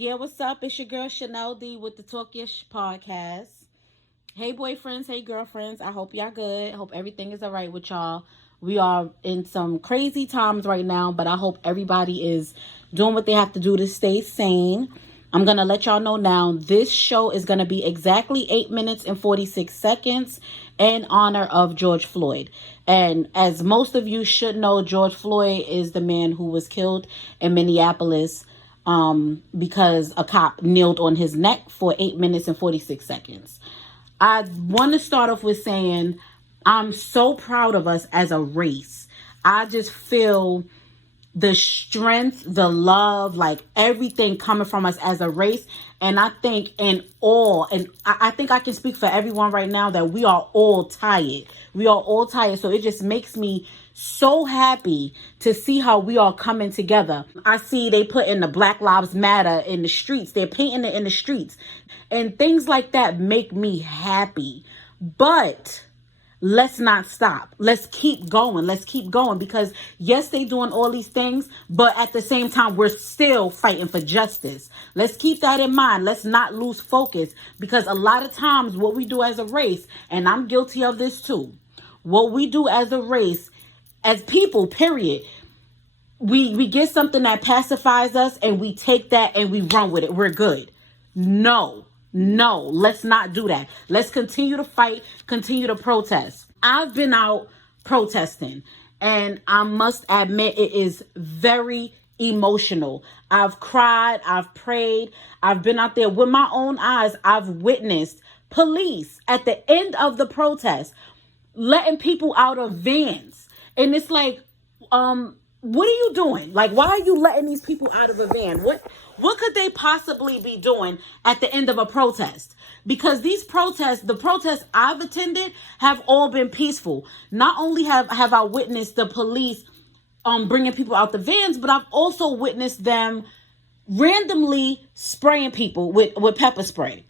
Yeah, what's up? It's your girl Chanel D with the Talkish podcast. Hey, boyfriends. Hey, girlfriends. I hope y'all good. Hope everything is all right with y'all. We are in some crazy times right now, but I hope everybody is doing what they have to do to stay sane. I'm going to let y'all know now this show is going to be exactly 8 minutes and 46 seconds in honor of George Floyd. And as most of you should know, George Floyd is the man who was killed in Minneapolis because a cop kneeled on his neck for 8 minutes and 46 seconds. I want to start off with saying I'm so proud of us as a race. I just feel the strength, the love, like everything coming from us as a race. And I think I think I can speak for everyone right now that we are all tired. We are all tired. So it just makes me so happy to see how we are coming together. I see they put in the Black Lives Matter in the streets. They're painting it in the streets. And things like that make me happy. But let's not stop. Let's keep going. Let's keep going because yes, they doing all these things, but at the same time, we're still fighting for justice. Let's keep that in mind. Let's not lose focus because a lot of times what we do as a race, and I'm guilty of this too, what we do as a race, as people, period, we get something that pacifies us and we take that and we run with it. We're good. No, let's not do that. Let's continue to fight, continue to protest. I've been out protesting and I must admit it is very emotional. I've cried, I've prayed, I've been out there with my own eyes. I've witnessed police at the end of the protest letting people out of vans. And it's like, what are you doing? Like, why are you letting these people out of a van? What could they possibly be doing at the end of a protest? Because these protests, the protests I've attended have all been peaceful. Not only have I witnessed the police bringing people out the vans, but I've also witnessed them randomly spraying people with pepper spray.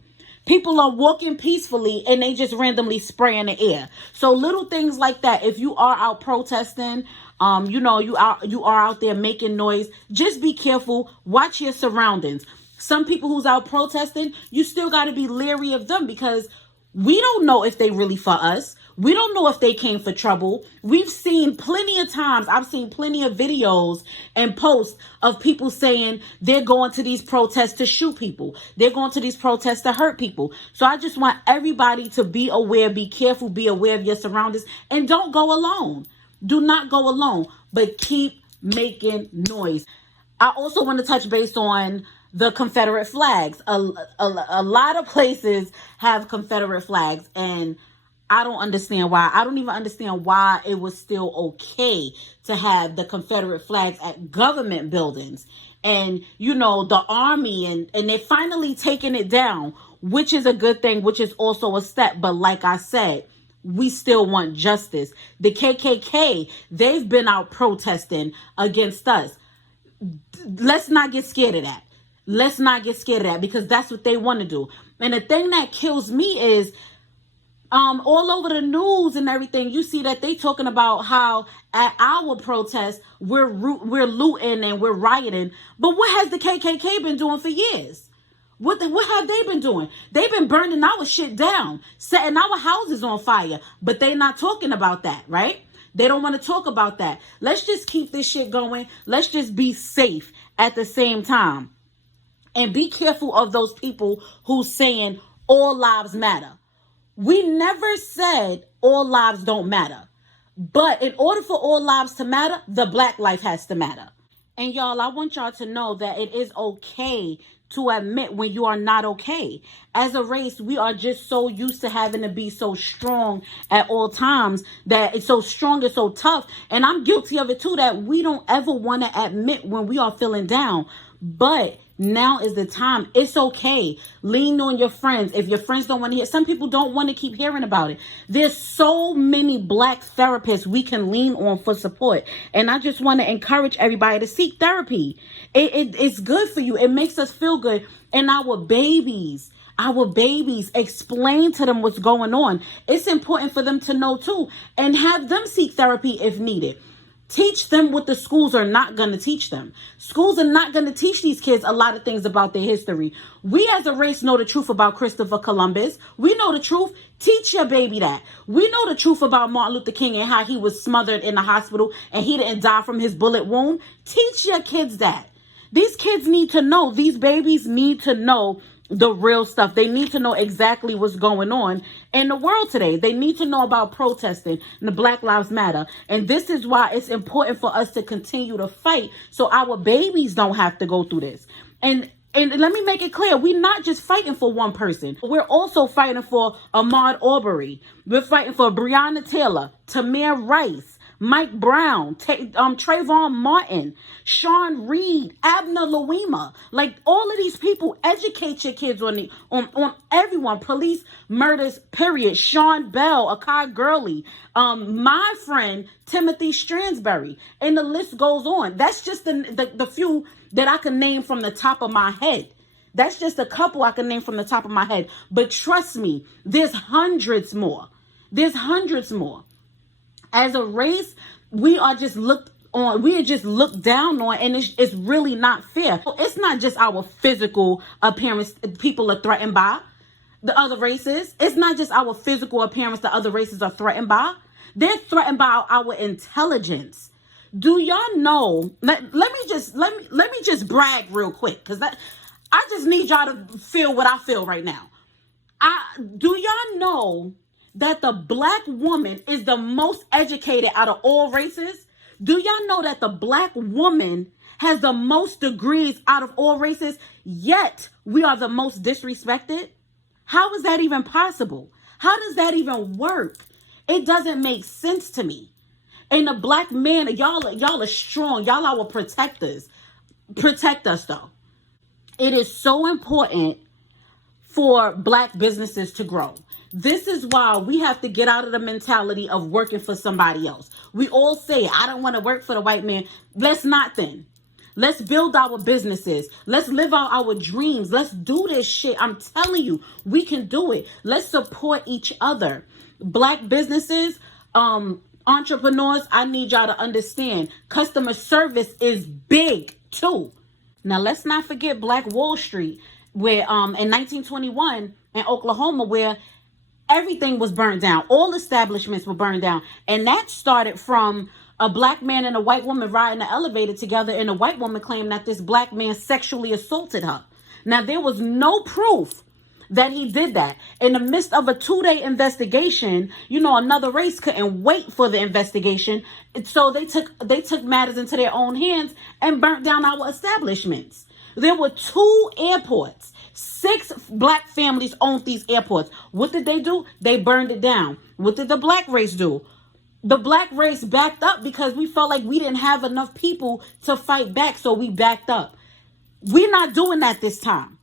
People are walking peacefully and they just randomly spray in the air. So little things like that. If you are out protesting, you are out there making noise, just be careful. Watch your surroundings. Some people who's out protesting, you still got to be leery of them because we don't know if they really for us. We don't know if they came for trouble. We've seen plenty of times. I've seen plenty of videos and posts of people saying they're going to these protests to shoot people. They're going to these protests to hurt people. So I just want everybody to be aware, be careful, be aware of your surroundings, and don't go alone. Do not go alone, but keep making noise. I also want to touch base on the Confederate flags. A lot of places have Confederate flags, and I don't understand why. I don't even understand why it was still okay to have the Confederate flags at government buildings. And, the army, and they're finally taking it down, which is a good thing, which is also a step. But like I said, we still want justice. The KKK, they've been out protesting against us. Let's not get scared of that. Let's not get scared of that because that's what they want to do. And the thing that kills me is all over the news and everything, you see that they talking about how at our protest we're looting and we're rioting. But what has the KKK been doing for years? What have they been doing? They've been burning our shit down, setting our houses on fire. But they not talking about that, right? They don't want to talk about that. Let's just keep this shit going. Let's just be safe at the same time. And be careful of those people who's saying all lives matter. We never said all lives don't matter. But in order for all lives to matter, the black life has to matter. And y'all, I want y'all to know that it is okay to admit when you are not okay. As a race, we are just so used to having to be so strong at all times that it's so strong and so tough. And I'm guilty of it too, that we don't ever want to admit when we are feeling down. But now is the time. It's okay. Lean on your friends. If your friends don't want to hear, some people don't want to keep hearing about it. There's so many black therapists we can lean on for support. And I just want to encourage everybody to seek therapy. It's good for you. It makes us feel good. And our babies, explain to them what's going on. It's important for them to know too, and have them seek therapy if needed. Teach them what the schools are not going to teach them. Schools are not going to teach these kids a lot of things about their history. We as a race know the truth about Christopher Columbus. We know the truth. Teach your baby that. We know the truth about Martin Luther King and how he was smothered in the hospital and he didn't die from his bullet wound. Teach your kids that. These kids need to know. These babies need to know the real stuff. They need to know exactly what's going on in the world today. They need to know about protesting and the Black Lives Matter. And this is why it's important for us to continue to fight so our babies don't have to go through this. And let me make it clear, we're not just fighting for one person. We're also fighting for Ahmaud Arbery. We're fighting for Breonna Taylor, Tamir Rice, Mike Brown, Trayvon Martin, Sean Reed, Abner Louima. Like, all of these people, educate your kids on everyone. Police murders, period. Sean Bell, Akai Gurley, my friend Timothy Stransbury, and the list goes on. That's just the few that I can name from the top of my head. That's just a couple I can name from the top of my head. But trust me, there's hundreds more. There's hundreds more. As a race, we are just looked down on, and it's really not fair. It's not just our physical appearance people are threatened by, the other races. It's not just our physical appearance the other races are threatened by. They're threatened by our intelligence. Do y'all know? Let me just brag real quick, because I just need y'all to feel what I feel right now. Do y'all know that the Black woman is the most educated out of all races? Do y'all know that the Black woman has the most degrees out of all races, yet we are the most disrespected? How is that even possible? How does that even work? It doesn't make sense to me. And the Black man, y'all are strong. Y'all are our protectors. Protect us, though. It is so important for Black businesses to grow. This is why we have to get out of the mentality of working for somebody else. We all say, I don't want to work for the white man. Let's not then. Let's build our businesses. Let's live out our dreams. Let's do this shit. I'm telling you, we can do it. Let's support each other. Black businesses, entrepreneurs, I need y'all to understand, customer service is big too. Now, let's not forget Black Wall Street, where in 1921 in Oklahoma, where everything was burned down. All establishments were burned down. And that started from a Black man and a white woman riding the elevator together, and the white woman claimed that this Black man sexually assaulted her. Now, there was no proof that he did that. In the midst of a 2-day investigation, another race couldn't wait for the investigation. So they took matters into their own hands and burnt down our establishments. There were 2 airports. 6 Black families owned these airports. What did they do? They burned it down. What did the Black race do? The Black race backed up because we felt like we didn't have enough people to fight back, so we backed up. We're not doing that this time.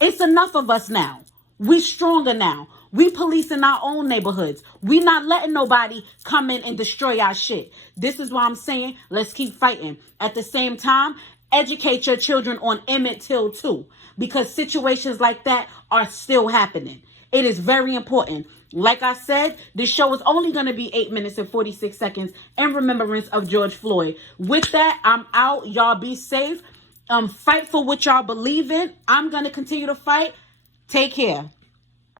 It's enough of us now. We stronger now. We policing our own neighborhoods. We not letting nobody come in and destroy our shit. This is why I'm saying, let's keep fighting. At the same time, educate your children on Emmett Till too, because situations like that are still happening. It is very important. Like I said, this show is only going to be 8 minutes and 46 seconds in remembrance of George Floyd. With that, I'm out. Y'all be safe. Fight for what y'all believe in. I'm going to continue to fight. Take care.